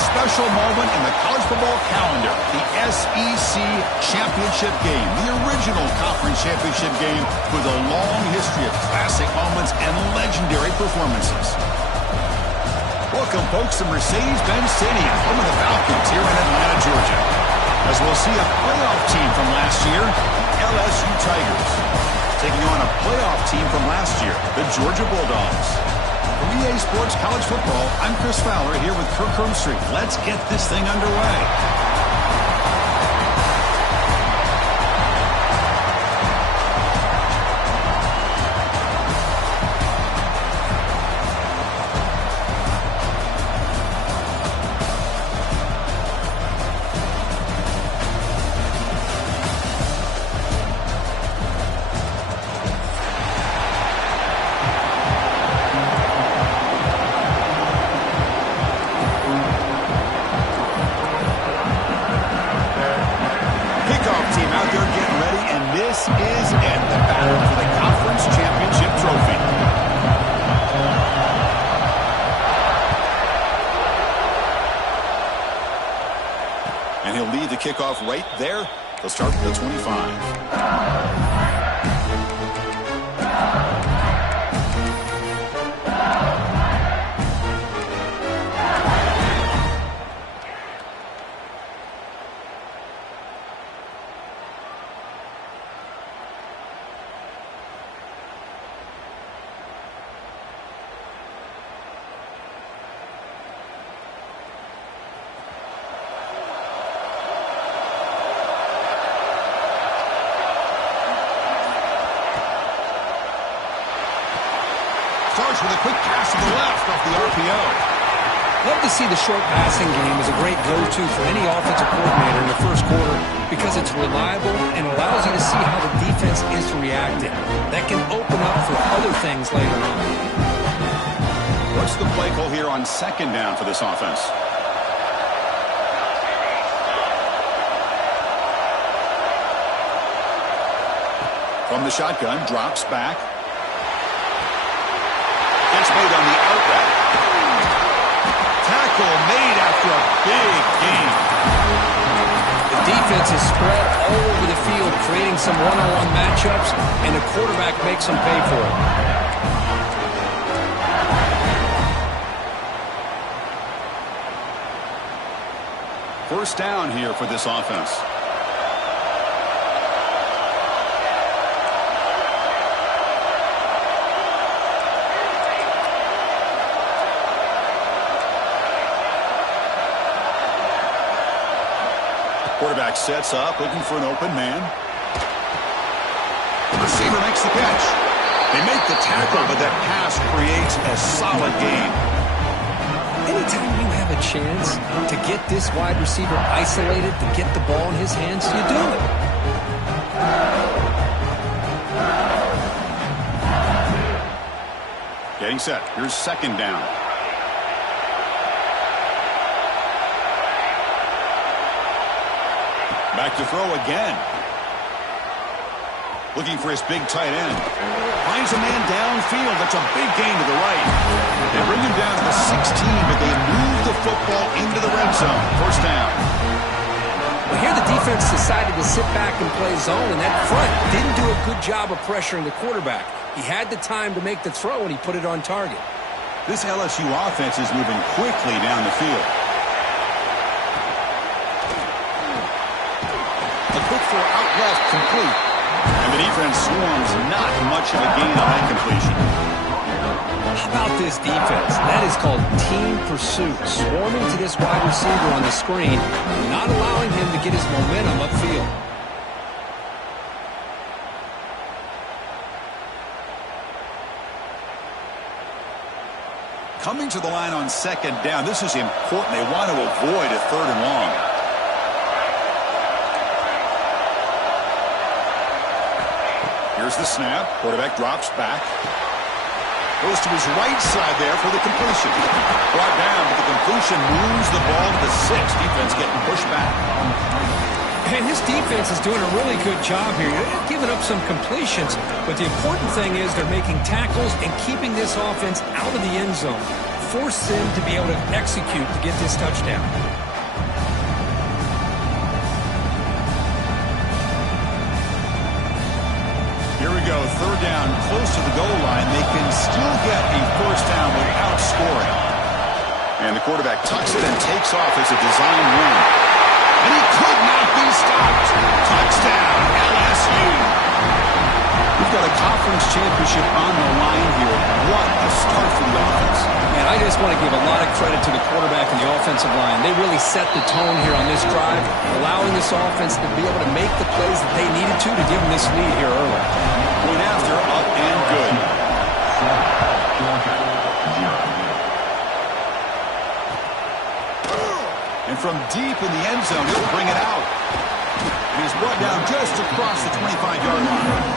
special moment in the college football calendar, the SEC Championship game, the original conference championship game with a long history of classic moments and legendary performances. Welcome, folks, to Mercedes-Benz Stadium, home of the Falcons here in Atlanta, Georgia, as we'll see a playoff team from last year, the LSU Tigers, taking on a playoff team from last year, the Georgia Bulldogs. From EA Sports College Football, I'm Chris Fowler here with Kirk Herbstreit. Let's get this thing underway. And he'll lead the kickoff right there. They'll start with the 25. Starts with a quick pass to the left off the RPO. Love to see the short passing game as a great go-to for any offensive coordinator in the first quarter because it's reliable and allows you to see how the defense is reacting. That can open up for other things later on. What's the play call here on second down for this offense? From the shotgun, drops back. It's made on the outright. Tackle made after a big gain. The defense is spread all over the field, creating some one-on-one matchups, and the quarterback makes them pay for it. First down here for this offense. Quarterback sets up, looking for an open man. The receiver makes the catch. They make the tackle, but that pass creates a solid gain. Anytime you have a chance to get this wide receiver isolated, to get the ball in his hands, you do it. Getting set. Here's second down. Back to throw again. Looking for his big tight end. Finds a man downfield. That's a big gain to the right. They bring him down to the 16, but they move the football into the red zone. First down. Well, here the defense decided to sit back and play zone, and that front didn't do a good job of pressuring the quarterback. He had the time to make the throw, and he put it on target. This LSU offense is moving quickly down the field. Quick throw out left, complete. And the defense swarms, not much of a gain on that completion. How about this defense? That is called team pursuit. Swarming to this wide receiver on the screen, not allowing him to get his momentum upfield. Coming to the line on second down, this is important. They want to avoid a third and long. Here's the snap. Quarterback drops back. Goes to his right side there for the completion. Brought down, but the completion moves the ball to the 6. Defense getting pushed back. And this defense is doing a really good job here. They're giving up some completions, but the important thing is they're making tackles and keeping this offense out of the end zone. forced him to be able to execute to get this touchdown. Here we go, third down, close to the goal line. They can still get a first down without scoring. And the quarterback tucks it and takes off as a design run. And he could not be stopped. Touchdown, LSU. We've got a conference championship on the line here. What a start for the offense. And I just want to give a lot of credit to the quarterback and the offensive line. They really set the tone here on this drive, allowing this offense to be able to make the plays that they needed to give them this lead here early. Point after, up and good. And from deep in the end zone, he'll bring it out. And he's brought down just across the 25-yard line.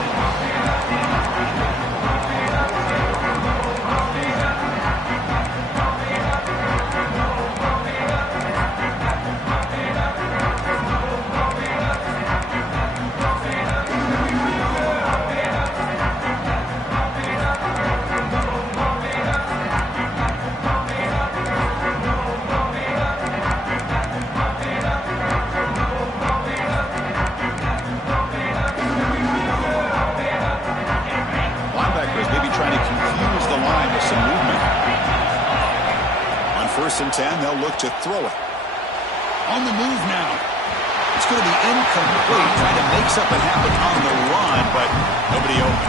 First and 10, they'll look to throw it. On the move now. It's going to be incomplete, trying to make something happen on the run, but nobody open.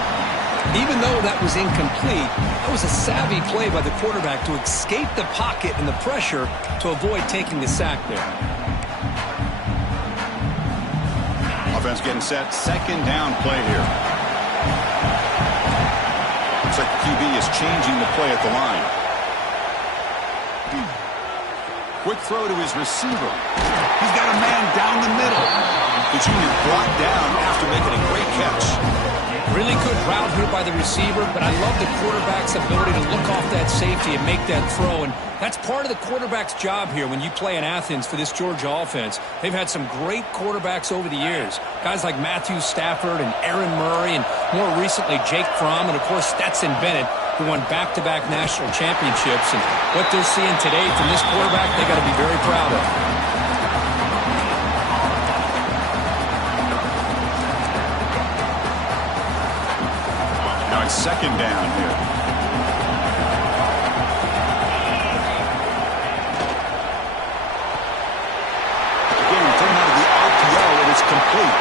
Even though that was incomplete, that was a savvy play by the quarterback to escape the pocket and the pressure to avoid taking the sack there. Offense getting set, second down play here. Looks like the QB is changing the play at the line. Quick throw to his receiver. He's got a man down the middle. The junior brought down after making a great catch. Really good route here by the receiver, but I love the quarterback's ability to look off that safety and make that throw. And that's part of the quarterback's job here when you play in Athens for this Georgia offense. They've had some great quarterbacks over the years. Guys like Matthew Stafford and Aaron Murray, and more recently Jake Fromm, and of course Stetson Bennett, who won back-to-back national championships. And what they're seeing today from this quarterback, they got to be very proud of. Now it's second down here. Again, thrown out of the RPO, and it's complete.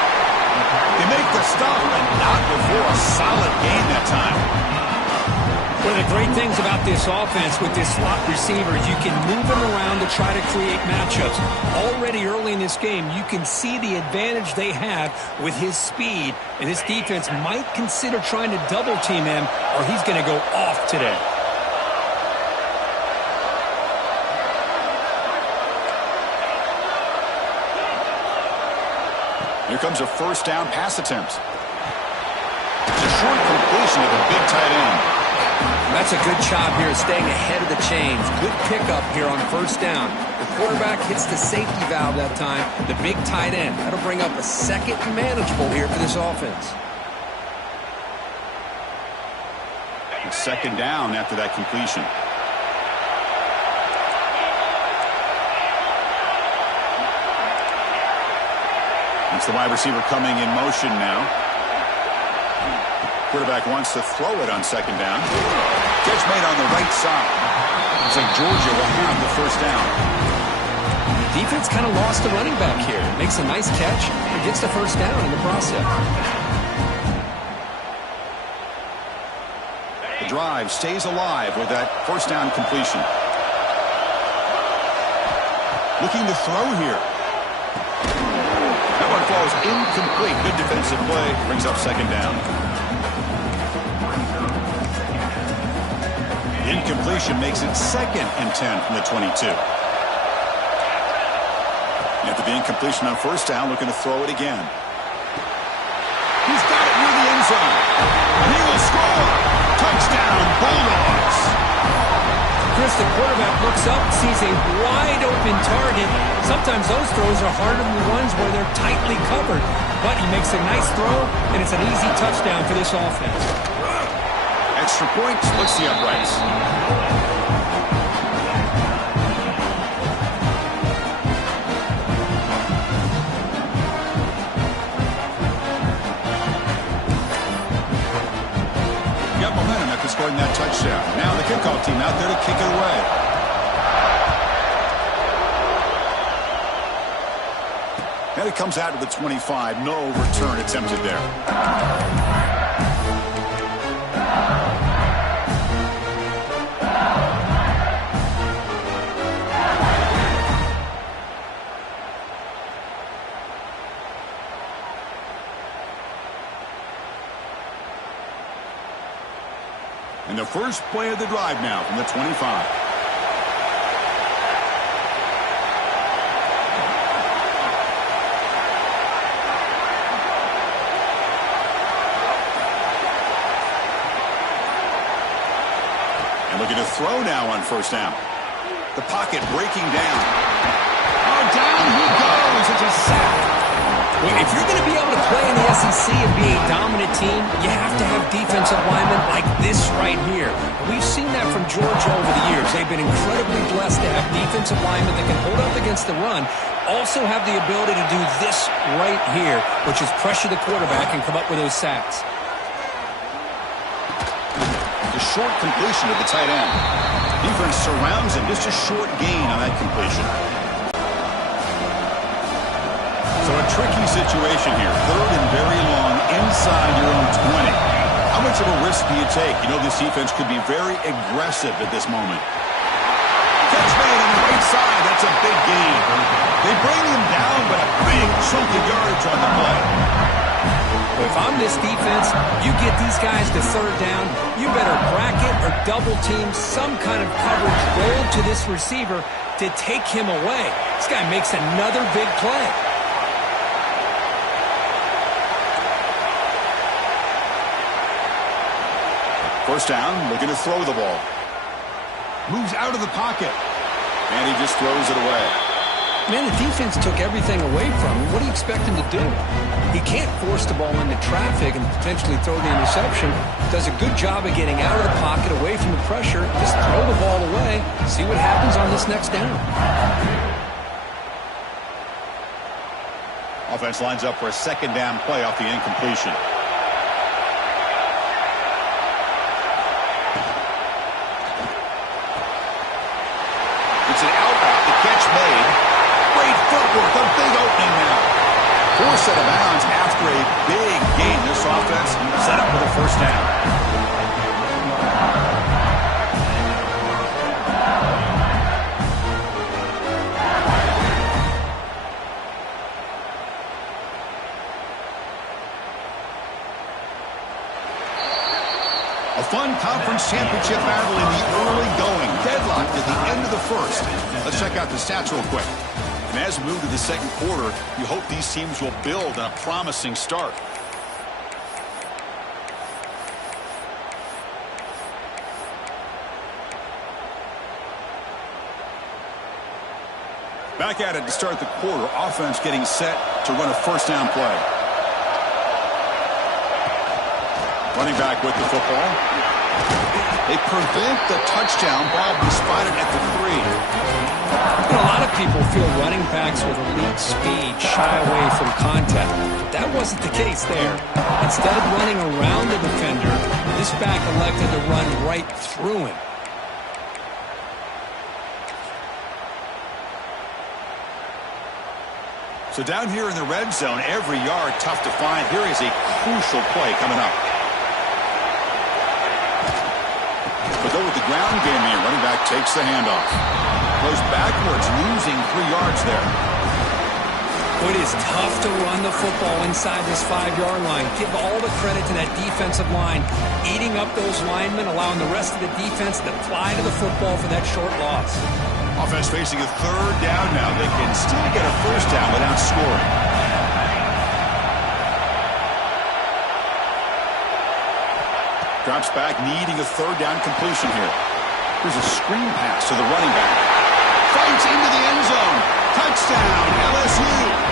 They make the stop, but not before a solid gain that time. One of the great things about this offense with this slot receiver is you can move him around to try to create matchups. Already early in this game, you can see the advantage they have with his speed, and this defense might consider trying to double-team him, or he's going to go off today. Here comes a first down pass attempt. It's a short completion of the big tight end. That's a good job here staying ahead of the chains. Good pickup here on first down. The quarterback hits the safety valve that time. The big tight end. That'll bring up a second and manageable here for this offense. And second down after that completion. It's the wide receiver coming in motion now. Quarterback wants to throw it on second down. Catch made on the right side. Looks like Georgia will have the first down. Defense kind of lost the running back here. Makes a nice catch and gets the first down in the process. The drive stays alive with that first down completion. Looking to throw here. That one falls incomplete. Good defensive play. Brings up second down. Incompletion makes it second and 10 from the 22. After the incompletion on first down, looking to throw it again. He's got it near the end zone. And he will score. Touchdown, Bulldogs. Chris, the quarterback looks up, sees a wide-open target. Sometimes those throws are harder than the ones where they're tightly covered. But he makes a nice throw, and it's an easy touchdown for this offense. Extra point, splits the uprights. team out there to kick it away. And it comes out to the 25. No return attempted there. And the first play of the drive now from the 25. And looking to throw now on first down. The pocket breaking down. Oh, down he goes. It's a sack. Well, if you're going to be able to play in the SEC and be a dominant team, you have to have defensive linemen like this right here. And we've seen that from Georgia over the years. They've been incredibly blessed to have defensive linemen that can hold up against the run, also have the ability to do this right here, which is pressure the quarterback and come up with those sacks. The short completion to the tight end. Defense surrounds him. Just a short gain on that completion. So a tricky situation here. Third and very long inside your own 20. How much of a risk do you take? You know this defense could be very aggressive at this moment. Catch made on the right side. That's a big gain. They bring him down, but a big chunk of yardage on the play. Well, if I'm this defense, you get these guys to third down, you better bracket or double team some kind of coverage roll to this receiver to take him away. This guy makes another big play. First down, looking to throw the ball. Moves out of the pocket. And he just throws it away. Man, the defense took everything away from him. What do you expect him to do? He can't force the ball into traffic and potentially throw the interception. Does a good job of getting out of the pocket, away from the pressure. Just throw the ball away. See what happens on this next down. Offense lines up for a second down play off the incompletion. It's an out route. The catch made. Great footwork. A big opening now. Forced out of bounds after a big gain. This offense set up with a first down. A fun conference championship battle in the early going. Deadlocked at the end of the first. Let's check out the stats real quick. And as we move to the second quarter, you hope these teams will build on a promising start. Back at it to start the quarter. Offense getting set to run a first down play. Running back with the football. They prevent the touchdown. Ball be spotted at the 3. You know, a lot of people feel running backs with elite speed shy away from contact. But that wasn't the case there. Instead of running around the defender, this back elected to run right through him. So down here in the red zone, every yard tough to find. Here is a crucial play coming up. But though with the ground game here, running back takes the handoff. Goes backwards, losing 3 yards there. It is tough to run the football inside this 5-yard line. Give all the credit to that defensive line, eating up those linemen, allowing the rest of the defense to fly to the football for that short loss. Offense facing a third down now. They can still get a first down without scoring. Drops back, needing a third down completion here. Here's a screen pass to the running back. Fights into the end zone. Touchdown, LSU.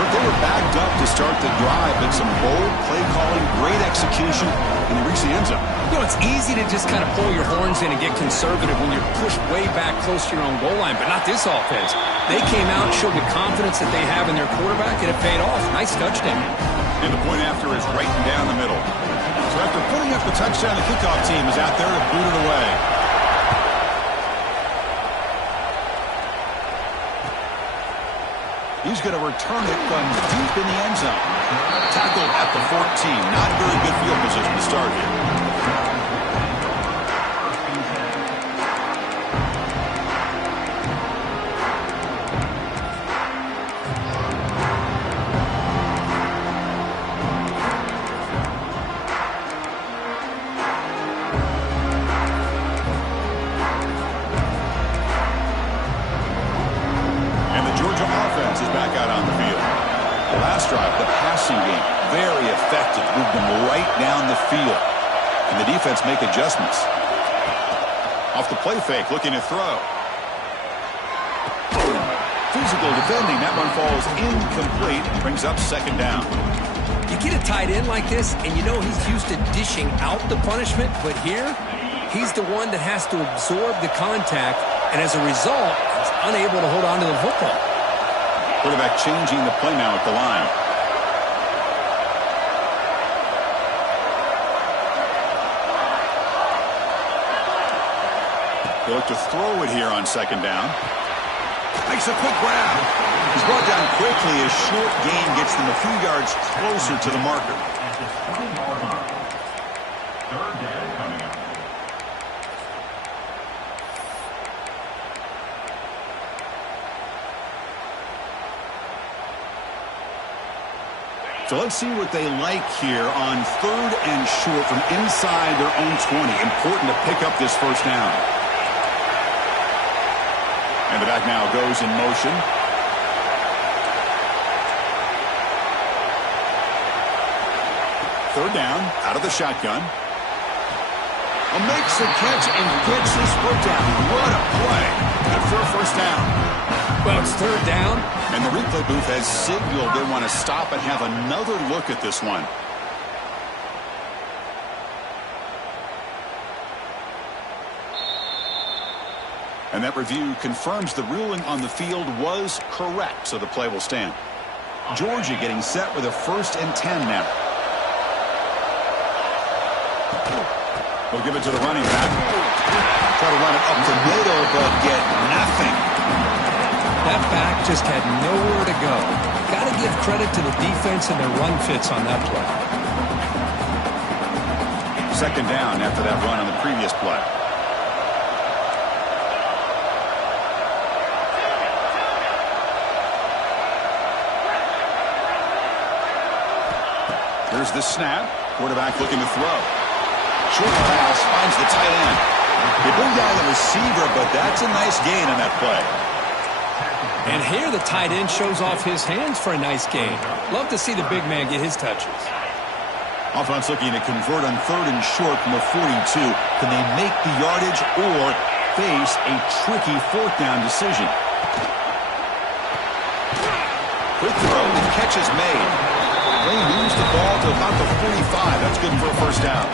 They were backed up to start the drive, but some bold play calling, great execution, and they reached the end zone. You know, it's easy to just kind of pull your horns in and get conservative when you're pushed way back close to your own goal line, but not this offense. They came out, showed the confidence that they have in their quarterback, and it paid off. Nice touchdown. And the point after is right down the middle. So after putting up the touchdown, the kickoff team is out there to boot it away. He's going to return it from deep in the end zone. Tackled at the 14. Not very good field position to start here. Very effective. Moved them right down the field. And the defense make adjustments. Off the play fake, looking to throw. Physical defending. That one falls incomplete. Brings up second down. You get a tight end like this, and you know he's used to dishing out the punishment. But here, he's the one that has to absorb the contact. And as a result, he's unable to hold on to the football. Quarterback changing the play now at the line. They look to throw it here on second down. Makes a quick grab. He's brought down quickly. His short gain gets them a few yards closer to the marker. Third down coming up. So let's see what they like here on third and short from inside their own 20. Important to pick up this first down. And the back now goes in motion. Third down, out of the shotgun. Makes the catch and gets his foot down. What a play. Good for a first down. Well, it's third down. And the replay booth has signaled they want to stop and have another look at this one. And that review confirms the ruling on the field was correct, so the play will stand. Georgia getting set with a 1st and 10 now. We'll give it to the running back. Try to run it up the middle, but get nothing. That back just had nowhere to go. Got to give credit to the defense and their run fits on that play. Second down after that run on the previous play. Here's the snap. Quarterback looking to throw. Short pass finds the tight end. They bring down the receiver, but that's a nice gain on that play. And here the tight end shows off his hands for a nice gain. Love to see the big man get his touches. Offense looking to convert on third and short from the 42. Can they make the yardage or face a tricky fourth down decision? Quick throw. The catch is made. They moves the ball to about the 45. That's good for a first down.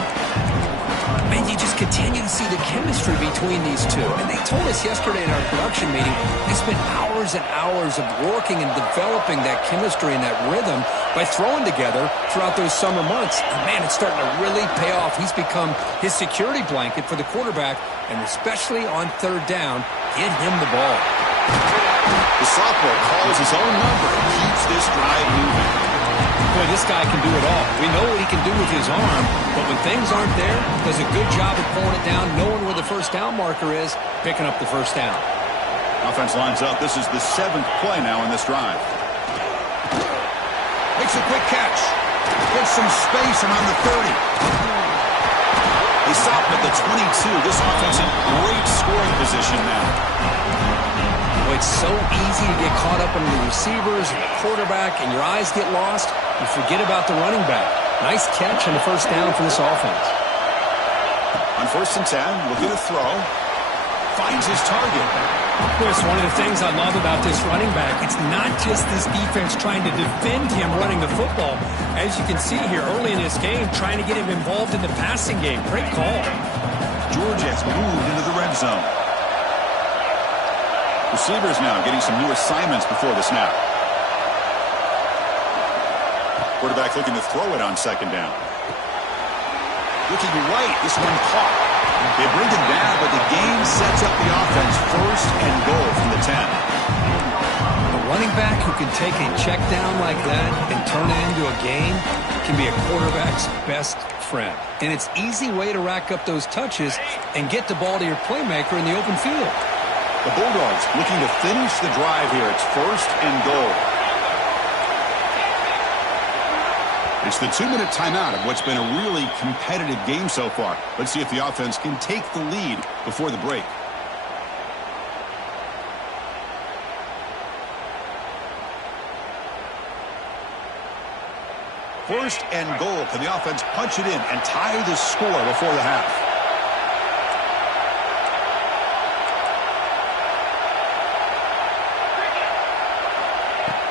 Man, you just continue to see the chemistry between these two. And they told us yesterday in our production meeting, they spent hours and hours of working and developing that chemistry and that rhythm by throwing together throughout those summer months. And man, it's starting to really pay off. He's become his security blanket for the quarterback, and especially on third down, get him the ball. The sophomore calls his own number and keeps this drive moving. Boy, this guy can do it all. We know what he can do with his arm, but when things aren't there, does a good job of pulling it down, knowing where the first down marker is, picking up the first down. Offense lines up. This is the 7th play now in this drive. Makes a quick catch. Gets some space around the 30. They stop him at the 22. This offense in great scoring position now. Boy, it's so easy to get caught up in the receivers and the quarterback, and your eyes get lost. You forget about the running back. Nice catch and the first down for this offense. On 1st and 10, looking to throw. Finds his target. Boy, it's one of the things I love about this running back. It's not just this defense trying to defend him running the football. As you can see here early in this game, trying to get him involved in the passing game. Great call. Georgia has moved into the red zone. Receivers now getting some new assignments before the snap. Quarterback looking to throw it on second down. Looking right, this one caught. They bring it down, but the game sets up the offense first and goal from the 10. A running back who can take a check down like that and turn it into a gain can be a quarterback's best friend. And it's an easy way to rack up those touches and get the ball to your playmaker in the open field. The Bulldogs looking to finish the drive here. It's first and goal. It's the 2-minute timeout of what's been a really competitive game so far. Let's see if the offense can take the lead before the break. First and goal. Can the offense punch it in and tie the score before the half?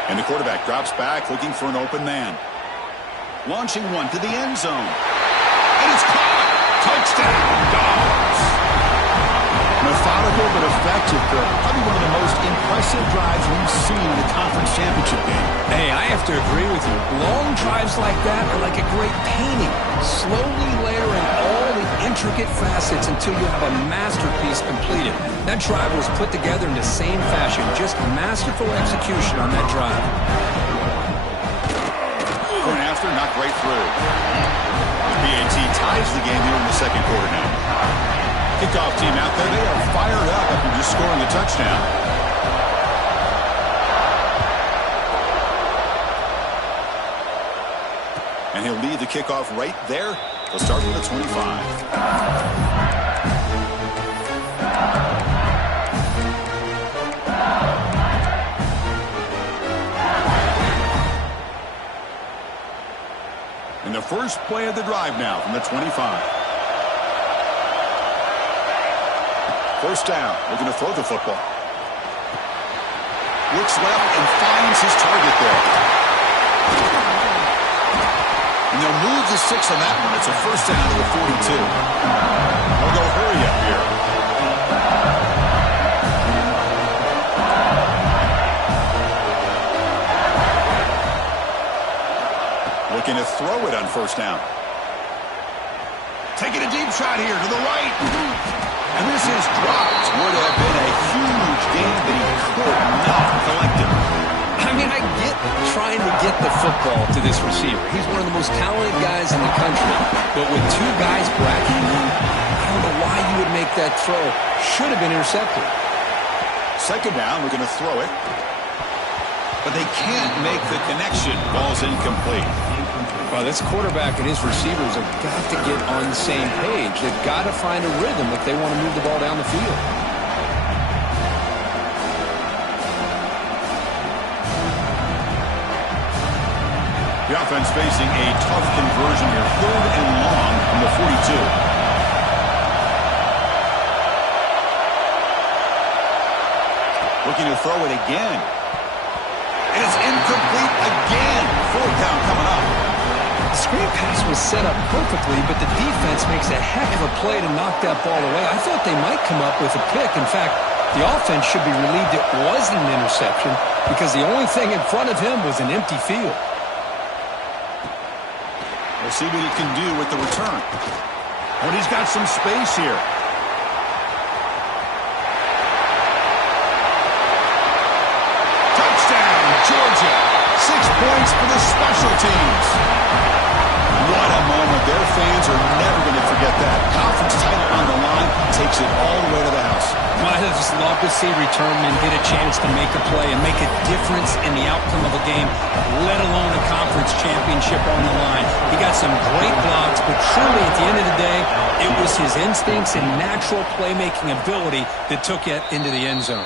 And the quarterback drops back looking for an open man. Launching one to the end zone. And it's caught. Touchdown, Dogs. Methodical but effective, Kirk. Probably one of the most impressive drives we've seen in the conference championship game. Hey, I have to agree with you. Long drives like that are like a great painting. Slowly layering all the intricate facets until you have a masterpiece completed. That drive was put together in the same fashion. Just masterful execution on that drive. Point after, not right through. The PAT ties the game here in the second quarter now. Kickoff team out there, they are fired up after just scoring a touchdown. And he'll lead the kickoff right there. They'll start with the 25. And the first play of the drive now from the 25. First down, looking to throw the football. Looks left and finds his target there. And they'll move the 6 on that one. It's a first down to the 42. They'll go hurry up here. Looking to throw it on first down. Taking a deep shot here to the right. And this is dropped. Would have been a huge game that he could not collect it. I mean, I get trying to get the football to this receiver. He's one of the most talented guys in the country. But with 2 guys bracketing him, I don't know why you would make that throw. Should have been intercepted. Second down, we're going to throw it. But they can't make the connection. Ball's incomplete. Well, this quarterback and his receivers have got to get on the same page. They've got to find a rhythm if they want to move the ball down the field. The offense facing a tough conversion here. 3rd and long from the 42. Looking to throw it again. And it's incomplete again. 4th down coming up. The screen pass was set up perfectly, but the defense makes a heck of a play to knock that ball away. I thought they might come up with a pick. In fact, the offense should be relieved it wasn't an interception because the only thing in front of him was an empty field. We'll see what he can do with the return. Oh, and he's got some space here. Touchdown, Georgia. 6 points for the special teams. What a moment. Their fans are never going to forget that. Conference title on the line takes it all the way to the house. Well, I just love to see return men get a chance to make a play and make a difference in the outcome of a game, let alone a conference championship on the line. He got some great blocks, but truly at the end of the day, it was his instincts and natural playmaking ability that took it into the end zone.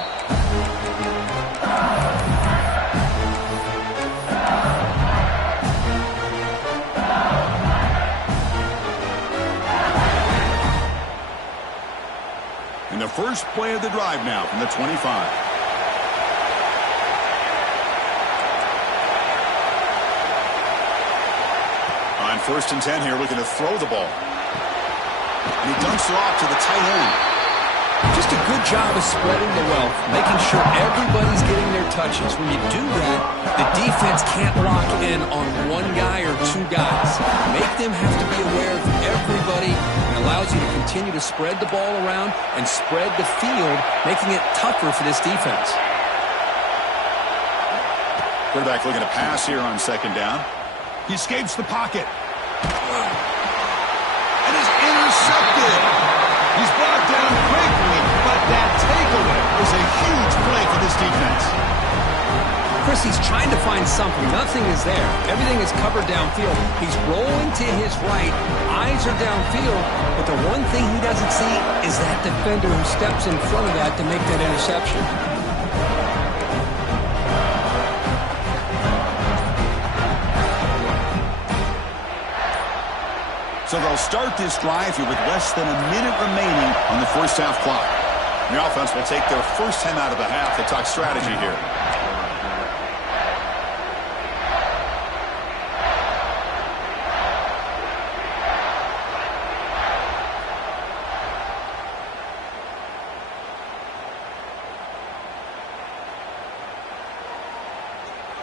And the first play of the drive now from the 25. On 1st and 10 here, looking to throw the ball. And he dumps it off to the tight end. Just a good job of spreading the wealth, making sure everybody's getting their touches. When you do that, the defense can't lock in on one guy or 2 guys. Make them have to be aware of everybody allows you to continue to spread the ball around and spread the field, making it tougher for this defense. Quarterback looking to pass here on second down. He escapes the pocket. And is intercepted. He's brought down quickly, but that takeaway is a huge play for this defense. Chris, he's trying to find something. Nothing is there. Everything is covered downfield. He's rolling to his right. Eyes are downfield. But the one thing he doesn't see is that defender who steps in front of that to make that interception. So they'll start this drive here with less than a minute remaining on the first half clock. The offense will take their first time out of the half to talk strategy here.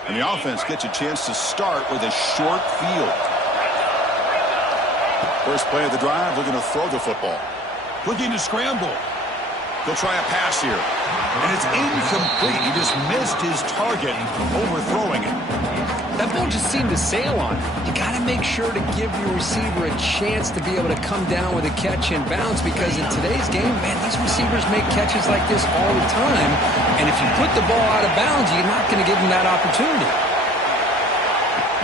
And the offense gets a chance to start with a short field. First play of the drive, looking to throw the football. Looking to scramble. He'll try a pass here. And it's incomplete. He just missed his target, overthrowing it. That ball just seemed to sail on. You got to make sure to give your receiver a chance to be able to come down with a catch and bounce, because in today's game, man, these receivers make catches like this all the time. And if you put the ball out of bounds, you're not going to give them that opportunity.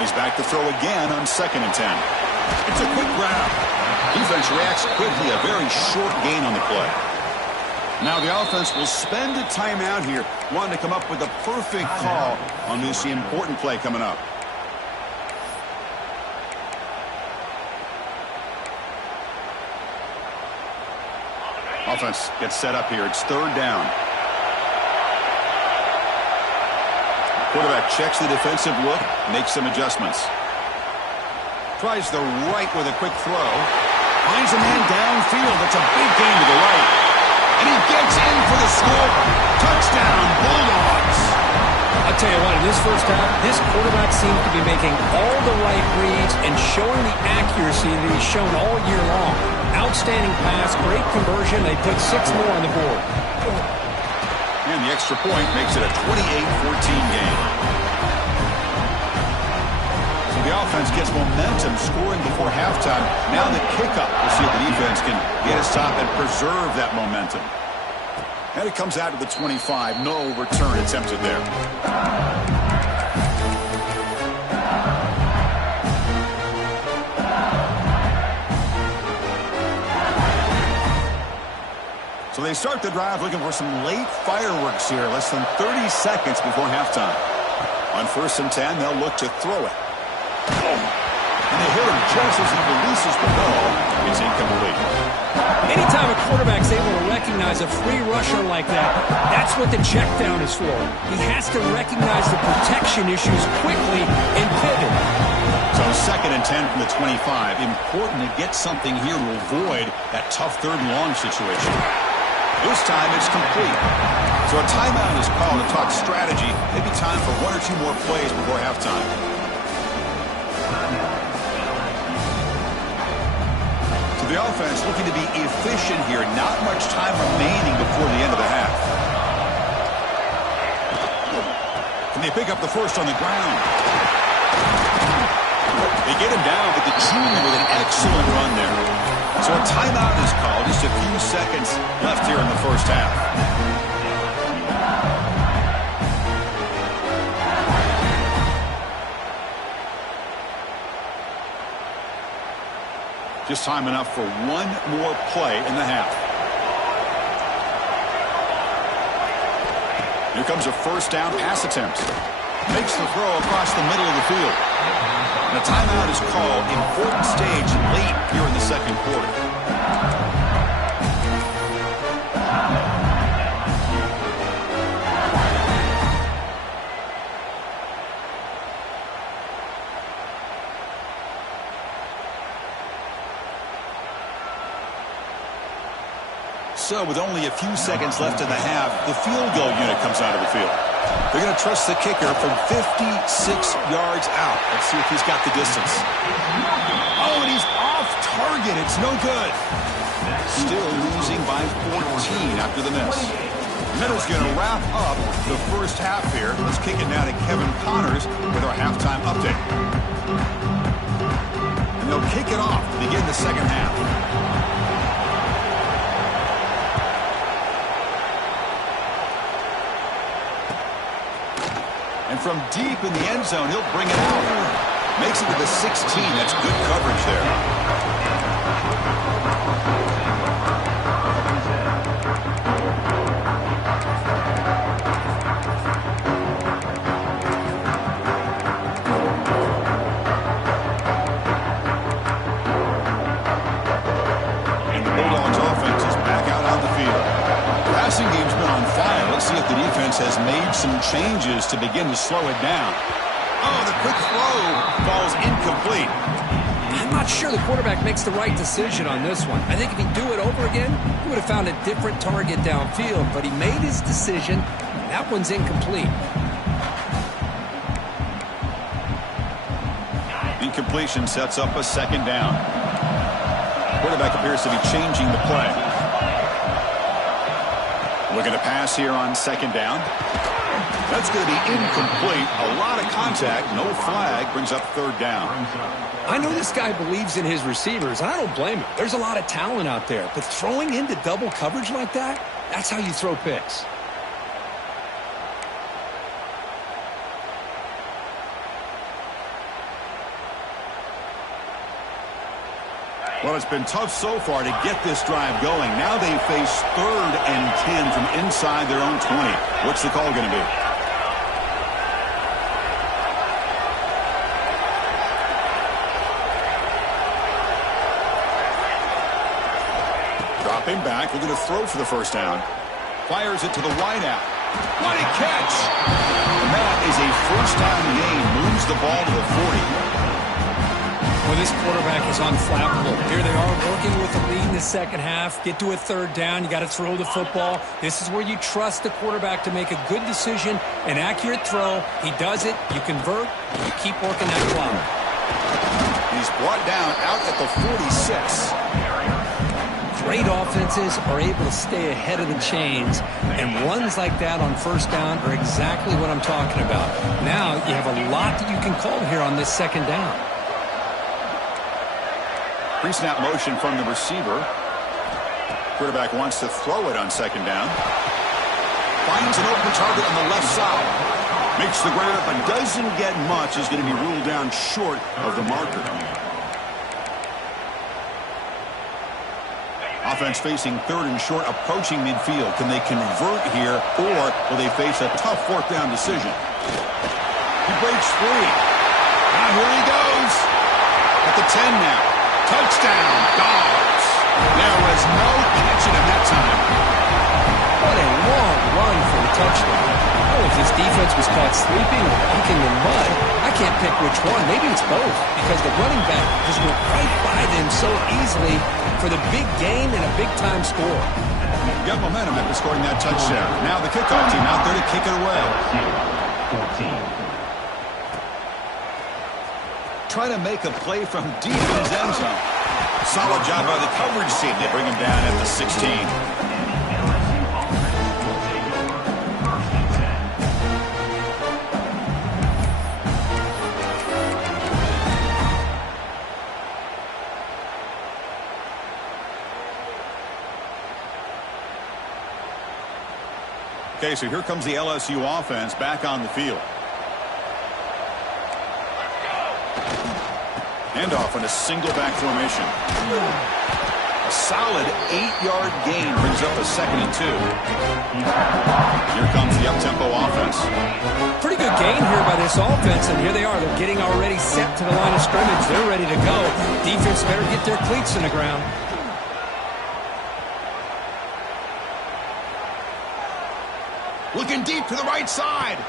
He's back to throw again on 2nd and 10. It's a quick grab. Defense reacts quickly, a very short gain on the play. Now the offense will spend a timeout here, wanting to come up with a perfect call on this important play coming up. Offense gets set up here. It's 3rd down. Quarterback checks the defensive look, makes some adjustments. Tries the right with a quick throw. Finds a man downfield. That's a big gain to the right. And he gets in for the score. Touchdown, Bulldogs. I'll tell you what, in this first half, this quarterback seems to be making all the right reads and showing the accuracy that he's shown all year long. Outstanding pass, great conversion. They put 6 more on the board. And the extra point makes it a 28-14 game. So the offense gets momentum, scoring before halftime. Now the kickoff. We'll see if the defense can get a stop and preserve that momentum. And it comes out of the 25. No return attempted there. So they start the drive looking for some late fireworks here. Less than 30 seconds before halftime. On 1st and 10, they'll look to throw it. And they hit him just as he releases the ball. It's incomplete. Anytime a quarterback's able to recognize a free rusher like that, that's what the check down is for. He has to recognize the protection issues quickly and pivot. So 2nd and 10 from the 25. Important to get something here to avoid that tough 3rd and long situation. This time it's complete. So a timeout is called to talk strategy. Maybe time for 1 or 2 more plays before halftime. So the offense looking to be efficient here. Not much time remaining before the end of the half. Can they pick up the first on the ground? They get him down, but the junior with an excellent run there. So a timeout is called. Just a few seconds left here in the first half. Just time enough for 1 more play in the half. Here comes a 1st down pass attempt. Makes the throw across the middle of the field. And a timeout is called. Important stage late here in the 2nd quarter. So with only a few seconds left in the half, the field goal unit comes out of the field. They're going to trust the kicker from 56 yards out. Let's see if he's got the distance. Oh, and he's off target. It's no good. Still losing by 14 after the miss. Minnows going to wrap up the first half here. Let's kick it now to Kevin Connors with our halftime update. And they'll kick it off to begin the second half. And from deep in the end zone, he'll bring it out. Makes it to the 16. That's good coverage there. Has made some changes to begin to slow it down. Oh, the quick throw falls incomplete. I'm not sure the quarterback makes the right decision on this one. I think if he'd do it over again, he would have found a different target downfield, but he made his decision. That one's incomplete. Incompletion sets up a second down. Quarterback appears to be changing the play. Looking to pass here on second down. That's going to be incomplete. A lot of contact. No flag. Brings up third down. I know this guy believes in his receivers, and I don't blame him. There's a lot of talent out there. But throwing into double coverage like that, that's how you throw picks. Well, it's been tough so far to get this drive going. Now they face 3rd and 10 from inside their own 20. What's the call going to be? Dropping back, looking to throw for the first down. Fires it to the wideout. What a catch! And that is a first down gain. Moves the ball to the 40. Well, this quarterback is unflappable. Here they are working with the lead in the second half. Get to a third down. You got to throw the football. This is where you trust the quarterback to make a good decision, an accurate throw. He does it. You convert. You keep working that clock. He's brought down out at the 46. Great offenses are able to stay ahead of the chains, and runs like that on first down are exactly what I'm talking about. Now you have a lot that you can call here on this second down. Pre-snap motion from the receiver. Quarterback wants to throw it on second down. Finds an open target on the left side. Makes the grab, but doesn't get much. Is going to be ruled down short of the marker. Offense facing 3rd and short, approaching midfield. Can they convert here, or will they face a tough 4th down decision? He breaks free. And here he goes. At the 10 now. Touchdown, Dogs. There was no catching him that time. What a long run for the touchdown. Oh, if this defense was caught sleeping or walking in mud, I can't pick which one. Maybe it's both, because the running back just went right by them so easily for the big gain and a big-time score. Got momentum after scoring that touchdown. Now the kickoff team out there to kick it away. 14. Trying to make a play from deep in his end zone. Solid job by the coverage team. They bring him down at the 16. Okay, so here comes the LSU offense back on the field. Handoff in a single back formation. A solid 8-yard gain brings up a 2nd and 2. Here comes the up-tempo offense. Pretty good gain here by this offense, and here they are. They're getting already set to the line of scrimmage. They're ready to go. Defense better get their cleats in the ground. Looking deep to the right side.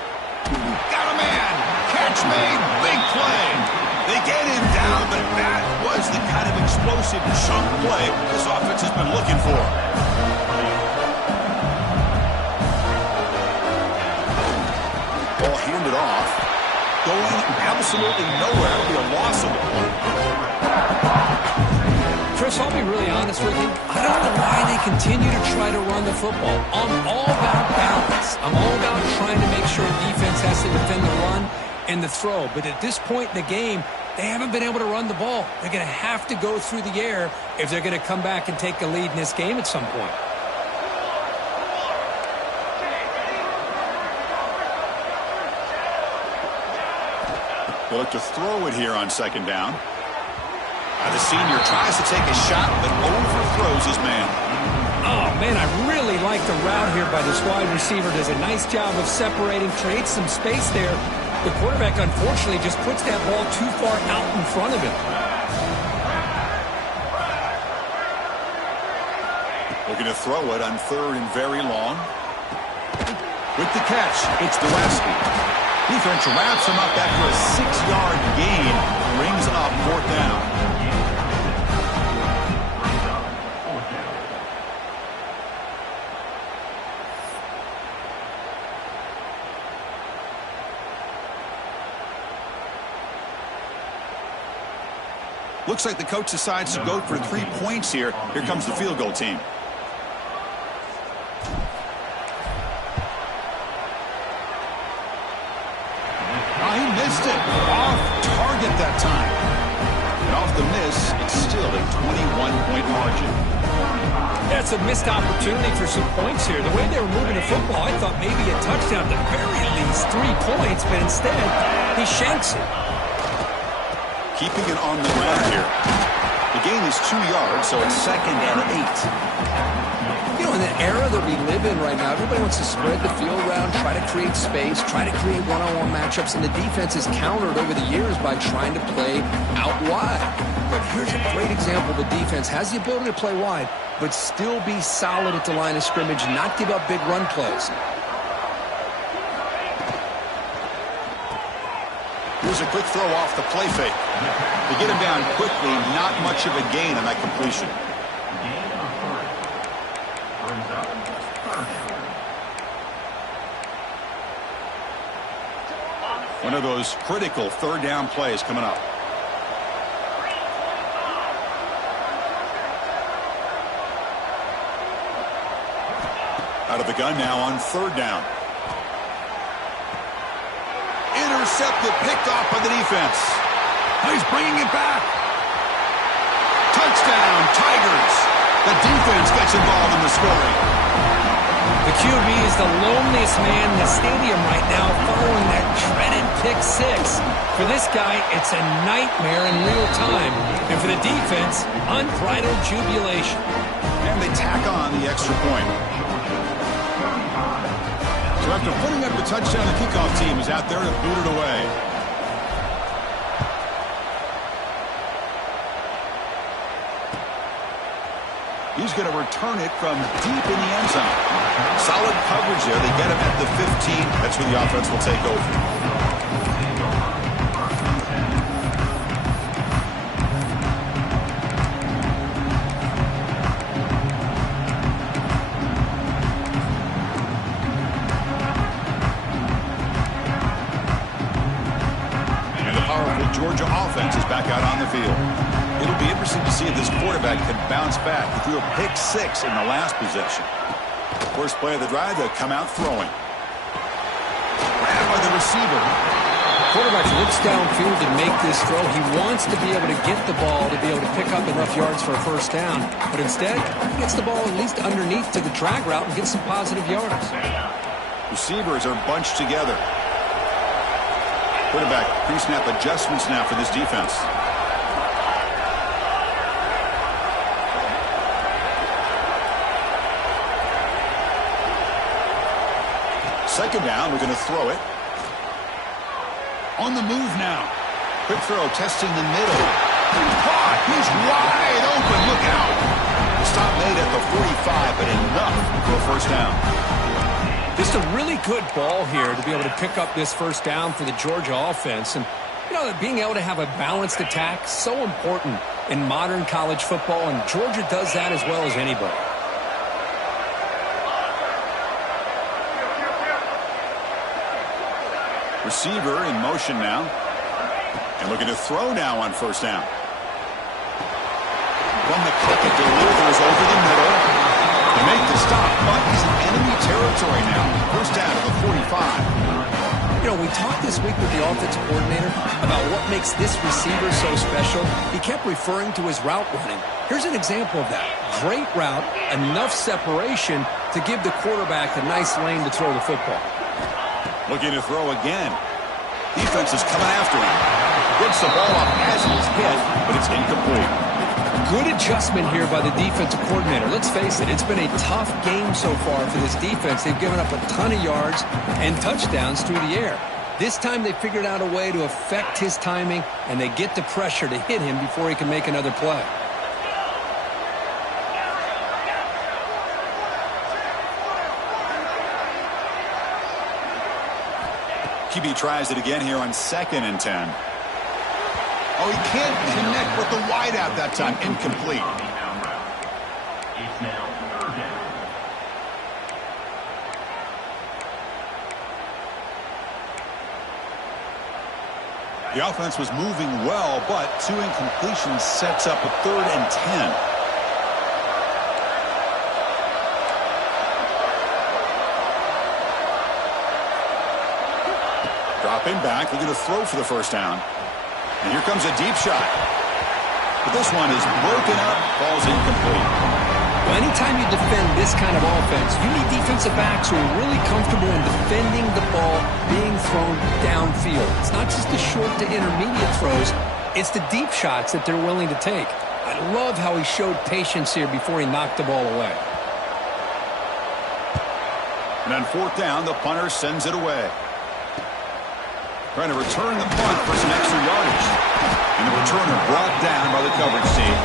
Got a man. Catch made. Big play. They get him down, but that was the kind of explosive chunk play this offense has been looking for. Ball handed off. Going absolutely nowhere. It'll be a loss of it. Chris, I'll be really honest with you. I don't know why they continue to try to run the football. I'm all about balance. I'm all about trying to make sure defense has to defend the run and the throw. But at this point in the game, they haven't been able to run the ball. They're going to have to go through the air if they're going to come back and take the lead in this game at some point. They look to throw it here on second down. The senior tries to take a shot, but overthrows his man. Oh, man, I really like the route here by this wide receiver. Does a nice job of separating, creates some space there. The quarterback, unfortunately, just puts that ball too far out in front of him. Looking to throw it on third and very long. With the catch, it's Dewasky. Defense wraps him up after a 6-yard gain. Brings up fourth down. Looks like the coach decides to go for 3 points here. Here comes the field goal team. He missed it. Off target that time. And off the miss, it's still a 21-point margin. That's a missed opportunity for some points here. The way they were moving the football, I thought maybe a touchdown, at the very least 3 points, but instead, he shanks it. Keeping it on the ground here. The gain is 2 yards, so it's second and 8. You know, in the era that we live in right now, everybody wants to spread the field around, try to create space, try to create one-on-one matchups, and the defense is countered over the years by trying to play out wide. But here's a great example. The defense has the ability to play wide, but still be solid at the line of scrimmage, not give up big run plays. Here's a quick throw off the play fake. To get him down quickly, not much of a gain on that completion. One of those critical third down plays coming up. Out of the gun now on third down. Intercepted, picked off by the defense. He's bringing it back. Touchdown, Tigers. The defense gets involved in the scoring. The QB is the loneliest man in the stadium right now following that dreaded pick six. For this guy, it's a nightmare in real time. And for the defense, unbridled jubilation. And they tack on the extra point. So after putting up the touchdown, the kickoff team is out there to boot it away. He's going to return it from deep in the end zone. Solid coverage there. They get him at the 15. That's where the offense will take over. Georgia offense is back out on the field. It'll be interesting to see if this quarterback can bounce back. He threw a pick six in the last possession. First play of the drive, they'll come out throwing. Grabbed by the receiver. The quarterback looks downfield to make this throw. He wants to be able to get the ball to be able to pick up enough yards for a first down. But instead, he gets the ball at least underneath to the drag route and gets some positive yards. Receivers are bunched together. Quarterback pre-snap adjustments now for this defense. Second down, we're going to throw it. On the move now. Quick throw, testing the middle. Caught! He's wide open. Look out! The stop made at the 45, but enough for a first down. Just a really good ball here to be able to pick up this first down for the Georgia offense. And, you know, being able to have a balanced attack, so important in modern college football, and Georgia does that as well as anybody. Receiver in motion now. And looking to throw now on first down. from the pocket, delivers over the middle to make the stop, but he's in enemy territory now. First down at the 45. You know, we talked this week with the offensive coordinator about what makes this receiver so special. He kept referring to his route running. Here's an example of that. Great route, enough separation to give the quarterback a nice lane to throw the football. Looking to throw again. Defense is coming after him. Gets the ball up as he's hit, but it's incomplete. Good adjustment here by the defensive coordinator. Let's face it, it's been a tough game so far for this defense. They've given up a ton of yards and touchdowns through the air. This time they figured out a way to affect his timing, and they get the pressure to hit him before he can make another play. QB tries it again here on 2nd and 10. Oh, he can't connect with the wideout that time. Incomplete. The offense was moving well, but 2 incompletions sets up a 3rd and 10. Dropping back, looking to throw for the first down. And here comes a deep shot. But this one is broken up, falls incomplete. Well, anytime you defend this kind of offense, you need defensive backs who are really comfortable in defending the ball being thrown downfield. It's not just the short to intermediate throws, it's the deep shots that they're willing to take. I love how he showed patience here before he knocked the ball away. And on 4th down, the punter sends it away. Trying to return the punt for some extra yardage. And the returner brought down by the coverage team.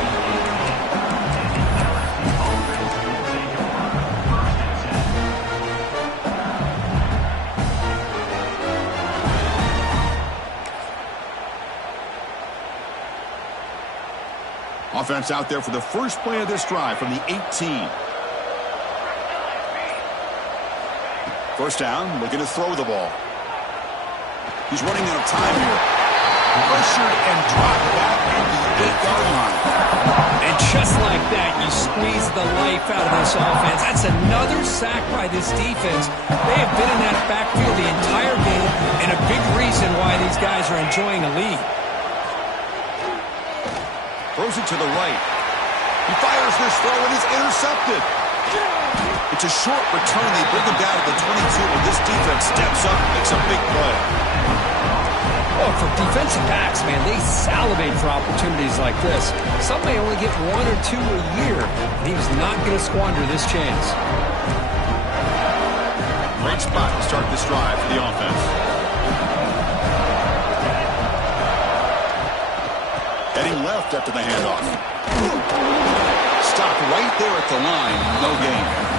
Offense out there for the first play of this drive from the 18. First down, looking to throw the ball. He's running out of time here. Pressured and dropped back at the 8-yard line. And just like that, you squeeze the life out of this offense. That's another sack by this defense. They have been in that backfield the entire game, and a big reason why these guys are enjoying a lead. Throws it to the right. He fires this throw, and it's intercepted. It's a short return. They bring him down to the 22, but this defense steps up and makes a big play. Oh, for defensive backs, man, they salivate for opportunities like this. Some may only get 1 or 2 a year, and he was not going to squander this chance. Great spot to start this drive for the offense. Heading left after the handoff. Stopped right there at the line. No gain.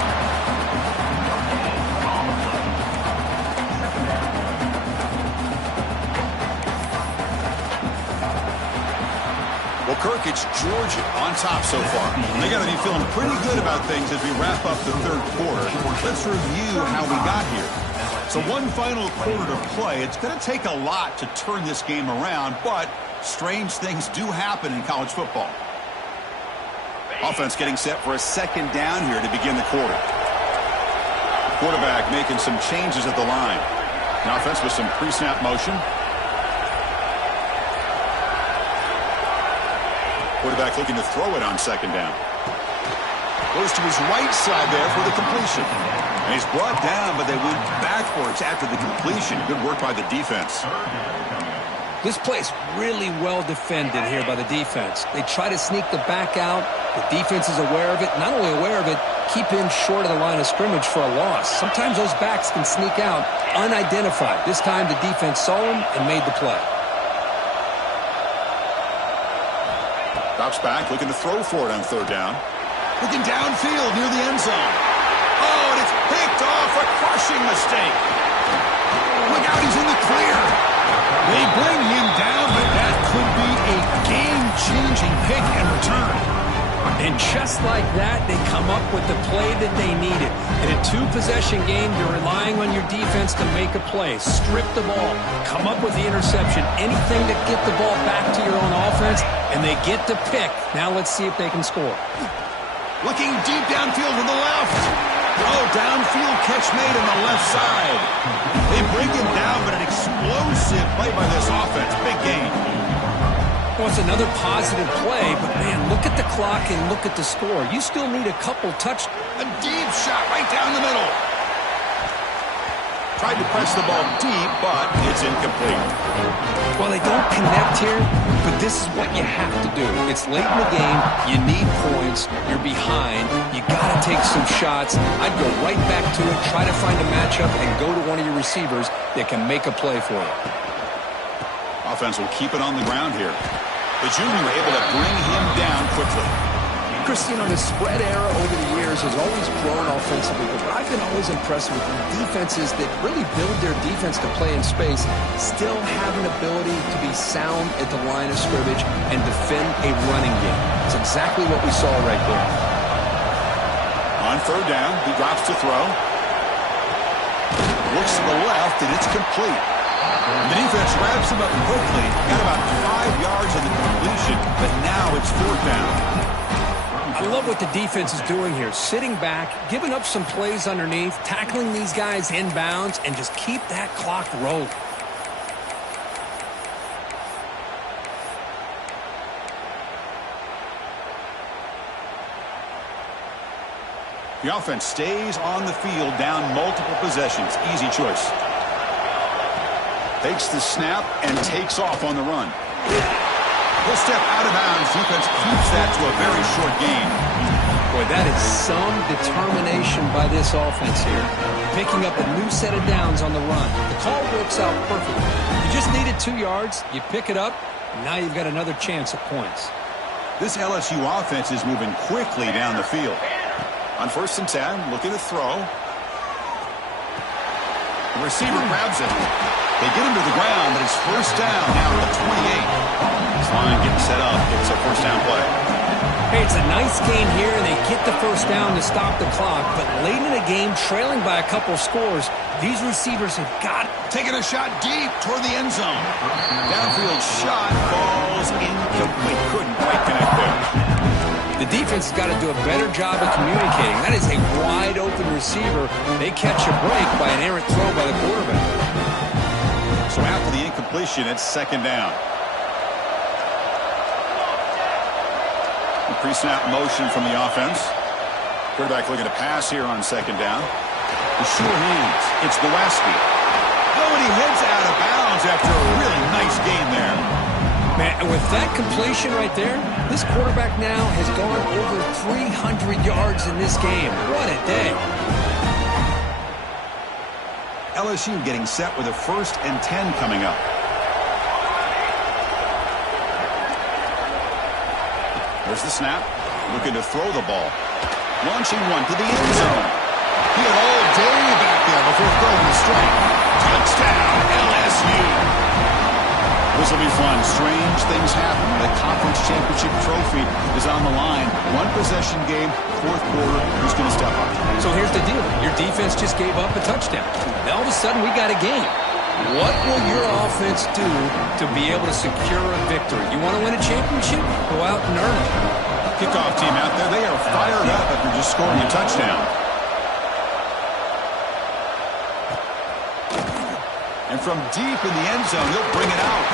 Well, Kirk, it's Georgia on top so far. They got to be feeling pretty good about things as we wrap up the 3rd quarter. Let's review how we got here. So 1 final quarter to play. It's going to take a lot to turn this game around, but strange things do happen in college football. Offense getting set for a 2nd down here to begin the quarter. Quarterback making some changes at the line. An offense with some pre-snap motion. Quarterback looking to throw it on 2nd down. Goes to his right side there for the completion. And he's brought down, but they went backwards after the completion. Good work by the defense. This play's really well defended here by the defense. They try to sneak the back out. The defense is aware of it. Not only aware of it, keep him short of the line of scrimmage for a loss. Sometimes those backs can sneak out unidentified. This time the defense saw him and made the play. Drops back, looking to throw for it on 3rd down. Looking downfield near the end zone. Oh, and it's picked off. A crushing mistake. Look out, he's in the clear. They bring him down, but that could be a game-changing pick and return. And just like that, they come up with the play that they needed. In a two-possession game, you're relying on your defense to make a play. Strip the ball. Come up with the interception. Anything to get the ball back to your own offense, and they get the pick. Now let's see if they can score. Looking deep downfield to the left. Oh, downfield catch made on the left side. They bring him down, but an explosive play by this offense. Big gain. Well, it's another positive play, but, man, look at the clock and look at the score. You still need a couple touch. A deep shot right down the middle. Tried to press the ball deep, but it's incomplete. Well, they don't connect here, but this is what you have to do. It's late in the game. You need points. You're behind. You got to take some shots. I'd go right back to it, try to find a matchup, and go to one of your receivers that can make a play for you. Offense will keep it on the ground here. The junior able to bring him down quickly. Chris, you know, the spread era over the years has always grown offensively, but I've been always impressed with the defenses that really build their defense to play in space, still have an ability to be sound at the line of scrimmage and defend a running game. It's exactly what we saw right there. On third down, he drops to throw. Looks to the left, and it's complete. The defense wraps him up quickly. Got about 5 yards on the completion, but now it's fourth down. I love what the defense is doing here. Sitting back, giving up some plays underneath, tackling these guys inbounds, and just keep that clock rolling. The offense stays on the field down multiple possessions. Easy choice. Takes the snap and takes off on the run. He'll step out of bounds. Defense keeps that to a very short gain. Boy, that is some determination by this offense here. Picking up a new set of downs on the run. The call works out perfectly. You just needed 2 yards. You pick it up. Now you've got another chance at points. This LSU offense is moving quickly down the field. On 1st and 10, looking to throw. The receiver grabs it. They get him to the ground, but it's first down now at the 28. This line getting set up. It's a first down play. Hey, it's a nice game here, and they get the first down to stop the clock. But late in the game, trailing by a couple scores, these receivers have got it. Taking a shot deep toward the end zone. Downfield shot falls incomplete. Couldn't quite connect there. The defense has got to do a better job of communicating. That is a wide-open receiver. They catch a break by an errant throw by the quarterback. So after the incompletion, it's second down. The pre-snap motion from the offense. Quarterback looking to pass here on second down. The sure hands. It's Lewaski. Oh, and he heads out of bounds after a really nice game there. Man, and with that completion right there, this quarterback now has gone over 300 yards in this game. What a day. LSU getting set with a 1st and 10 coming up. There's the snap. Looking to throw the ball. Launching one to the end zone. He had all day back there before throwing the strike. Touchdown, LSU. This will be fun. Strange things happen. The conference championship trophy is on the line. One possession game, 4th quarter. Who's going to step up? So here's the deal. Your defense just gave up a touchdown. Now all of a sudden we got a game. What will your offense do to be able to secure a victory? You want to win a championship? Go out and earn it. Kickoff team out there. They are fired up after just scoring a touchdown. And from deep in the end zone, he'll bring it out.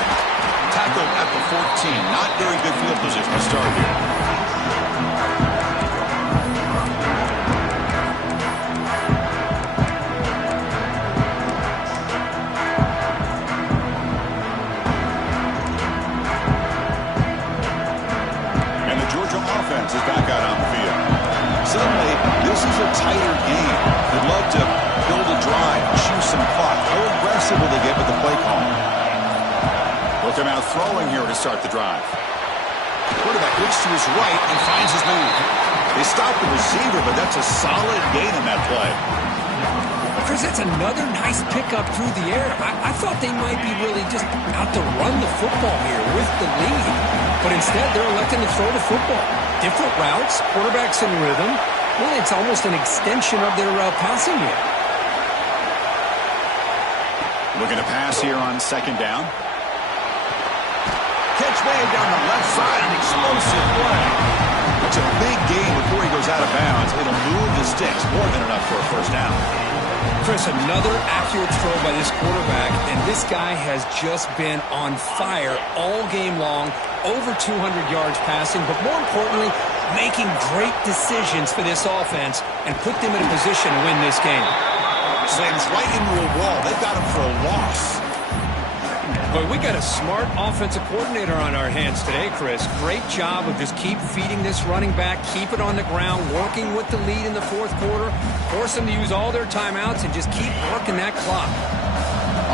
Tackled at the 14. Not very good field position to start here. Offense is back out on the field. Suddenly, this is a tighter game. They'd love to build a drive, chew some clock. How aggressive will they get with the play call? Looking out throwing here to start the drive. Quarterback looks to his right and finds his man. They stop the receiver, but that's a solid gain in that play. Chris, that's another nice pickup through the air. I thought they might be really just out to run the football here with the lead. But instead, they're electing to throw the football. Different routes, quarterbacks in rhythm. Really, it's almost an extension of their passing game. Looking to pass here on second down. Catch made down the left side, an explosive play. That's a big gain before he goes out of bounds. It'll move the sticks, more than enough for a first down. Chris, another accurate throw by this quarterback, and this guy has just been on fire all game long, over 200 yards passing, but more importantly, making great decisions for this offense and put them in a position to win this game. Slams right into a wall. They've got him for a loss. Boy, we got a smart offensive coordinator on our hands today, Chris. Great job of just keep feeding this running back, keep it on the ground, working with the lead in the fourth quarter, force them to use all their timeouts, and just keep working that clock.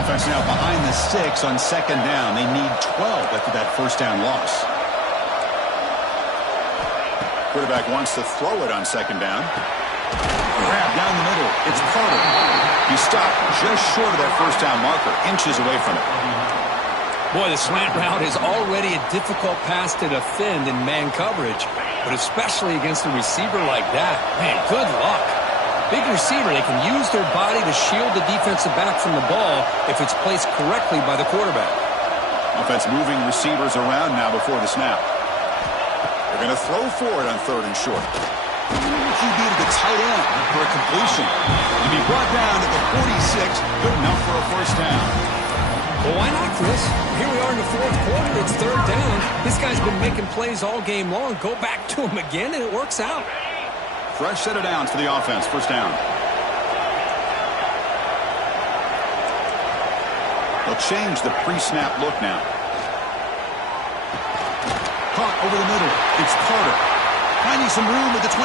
Offense now behind the sticks on second down. They need 12 after that first down loss. Quarterback wants to throw it on second down. Grab down the middle. It's Carter. He stopped just short of that first down marker, inches away from it. Boy, the slant route is already a difficult pass to defend in man coverage, but especially against a receiver like that. Man, good luck. Big receiver, they can use their body to shield the defensive back from the ball if it's placed correctly by the quarterback. Offense moving receivers around now before the snap. They're going to throw for it on third and short. QB to the tight end for a completion. To be brought down at the 46, good enough for a first down. Well, why not, Chris? Here we are in the fourth quarter. It's third down. This guy's been making plays all game long. Go back to him again, and it works out. Fresh set of downs for the offense. First down. They'll change the pre-snap look now. Caught over the middle. It's Carter. Finding some room at the 25.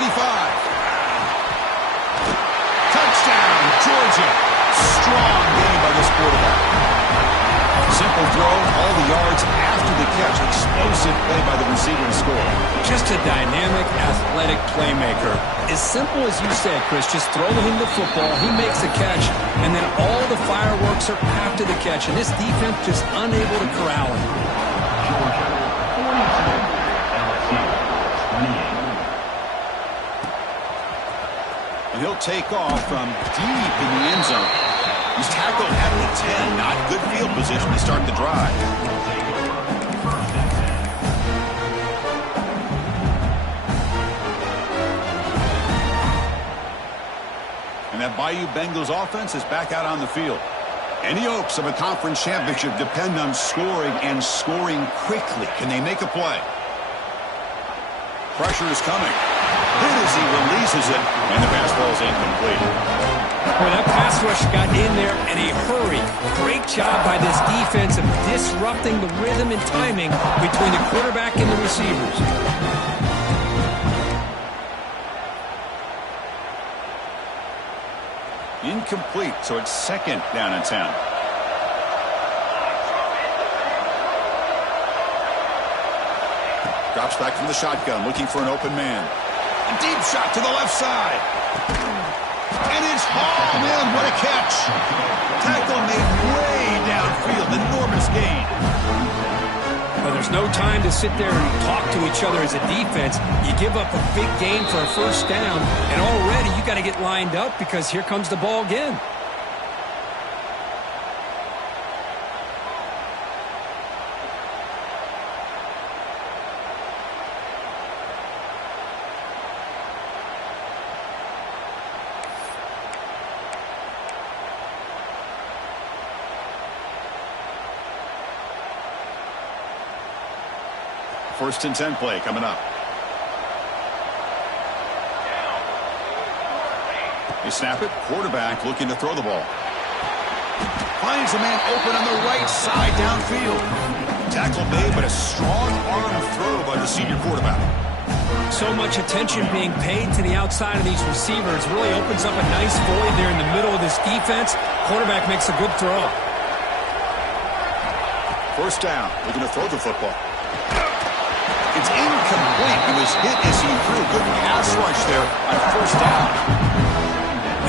Touchdown, Georgia. Strong game by this quarterback. Simple throw, all the yards after the catch. Explosive play by the receiver to score. Just a dynamic, athletic playmaker. As simple as you said, Chris, just throw him the football, he makes a catch, and then all the fireworks are after the catch, and this defense just unable to corral him. And he'll take off from deep in the end zone. He's tackled at the 10. Not good field position to start the drive. And that Bayou Bengals offense is back out on the field. Any hopes of a conference championship depend on scoring and scoring quickly. Can they make a play? Pressure is coming. Good as he releases it, and the pass ball is incomplete. Well, that pass rush got in there in a hurry. Great job by this defense of disrupting the rhythm and timing between the quarterback and the receivers. Incomplete, so it's second down and 10. Drops back from the shotgun, looking for an open man. A deep shot to the left side. And it's hauled in. What a catch. Tackle made way downfield. Enormous gain. Well, there's no time to sit there and talk to each other as a defense. You give up a big gain for a first down, and already you got to get lined up because here comes the ball again. First and 10 play coming up. They snap it. Quarterback looking to throw the ball. Finds a man open on the right side downfield. Tackle made, but a strong arm throw by the senior quarterback. So much attention being paid to the outside of these receivers really opens up a nice void there in the middle of this defense. Quarterback makes a good throw. First down. Looking to throw the football. It's incomplete. He was hit as he threw. Good pass rush there on first down.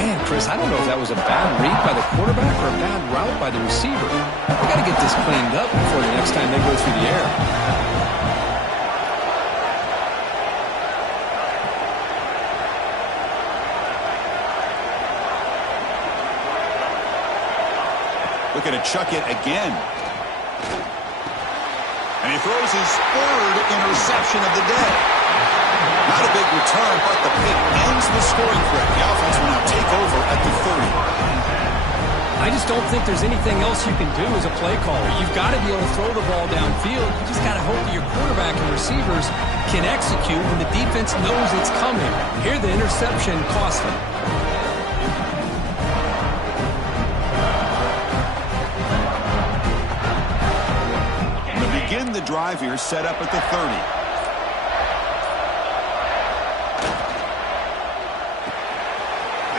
Man, Man, Chris, I don't know if that was a bad read by the quarterback or a bad route by the receiver. We got to get this cleaned up before the next time they go through the air. Looking to chuck it again. And he throws his third interception of the day. Not a big return, but the pick ends the scoring threat. The offense will now take over at the 30. I just don't think there's anything else you can do as a play caller. You've got to be able to throw the ball downfield. You just got to hope that your quarterback and receivers can execute when the defense knows it's coming. Here, the interception cost them. Begin the drive here, set up at the 30.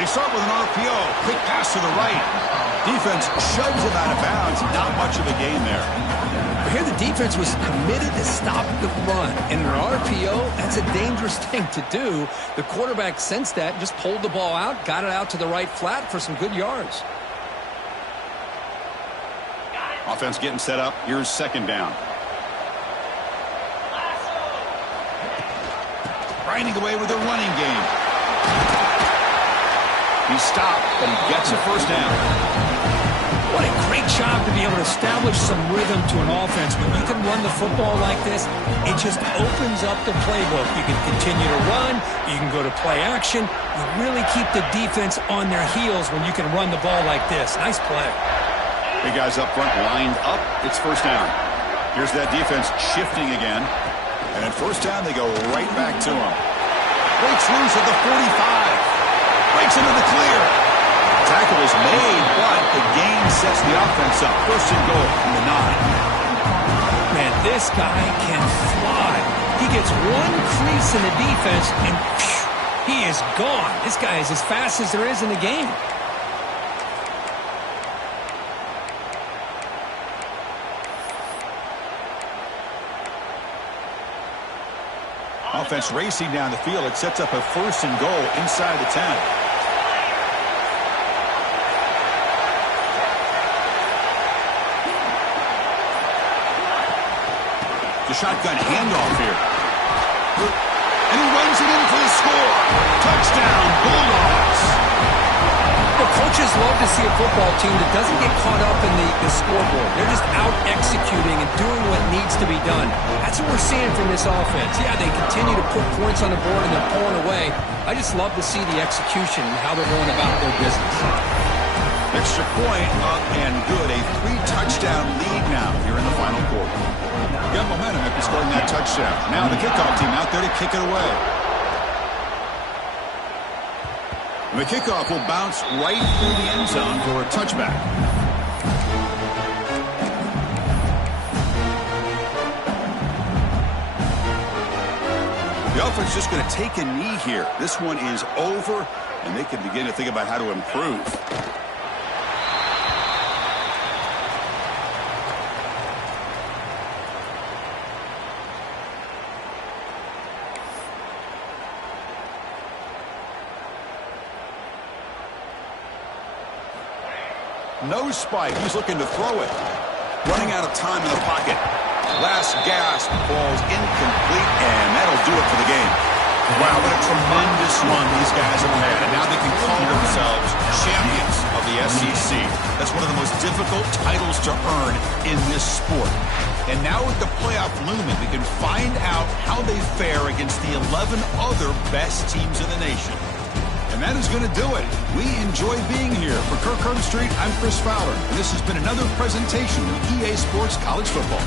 They start with an RPO. Quick pass to the right. Defense shoves him out of bounds. Not much of a gain there. Here the defense was committed to stop the run. In an RPO, that's a dangerous thing to do. The quarterback sensed that, just pulled the ball out, got it out to the right flat for some good yards. Offense getting set up. Here's second down. Grinding away with a running game. He stopped, but he gets a first down. What a great job to be able to establish some rhythm to an offense. When you can run the football like this, it just opens up the playbook. You can continue to run. You can go to play action. You really keep the defense on their heels when you can run the ball like this. Nice play. Big guys up front lined up. It's first down. Here's that defense shifting again. And at first down, they go right back to him. Breaks loose at the 45. Breaks into the clear. Tackle is made, but the gain sets the offense up. First and goal from the 9. Man, this guy can fly. He gets one crease in the defense, and phew, he is gone. This guy is as fast as there is in the game. Offense racing down the field. It sets up a first and goal inside the 10. The shotgun handoff here. And he runs it in for the score. Touchdown, Bulldogs. Well, coaches love to see a football team that doesn't get caught up in the scoreboard. They're just out executing and doing what needs to be done. That's what we're seeing from this offense. Yeah, they continue to put points on the board and they're pulling away. I just love to see the execution and how they're going about their business. Extra point up and good. A 3-touchdown lead now here in the final quarter. Got momentum after scoring that touchdown. Now the kickoff team out there to kick it away. The kickoff will bounce right through the end zone for a touchback. The offense is just going to take a knee here. This one is over, and they can begin to think about how to improve. No spike. He's looking to throw it. Running out of time in the pocket. Last gasp. Falls incomplete, and that'll do it for the game. Wow, what a tremendous run these guys have had. And now they can call themselves champions of the SEC. That's one of the most difficult titles to earn in this sport. And now with the playoff looming, we can find out how they fare against the 11 other best teams in the nation. And that is going to do it. We enjoy being here. For Kirk Herbstreit, I'm Chris Fowler. And this has been another presentation of EA Sports College Football.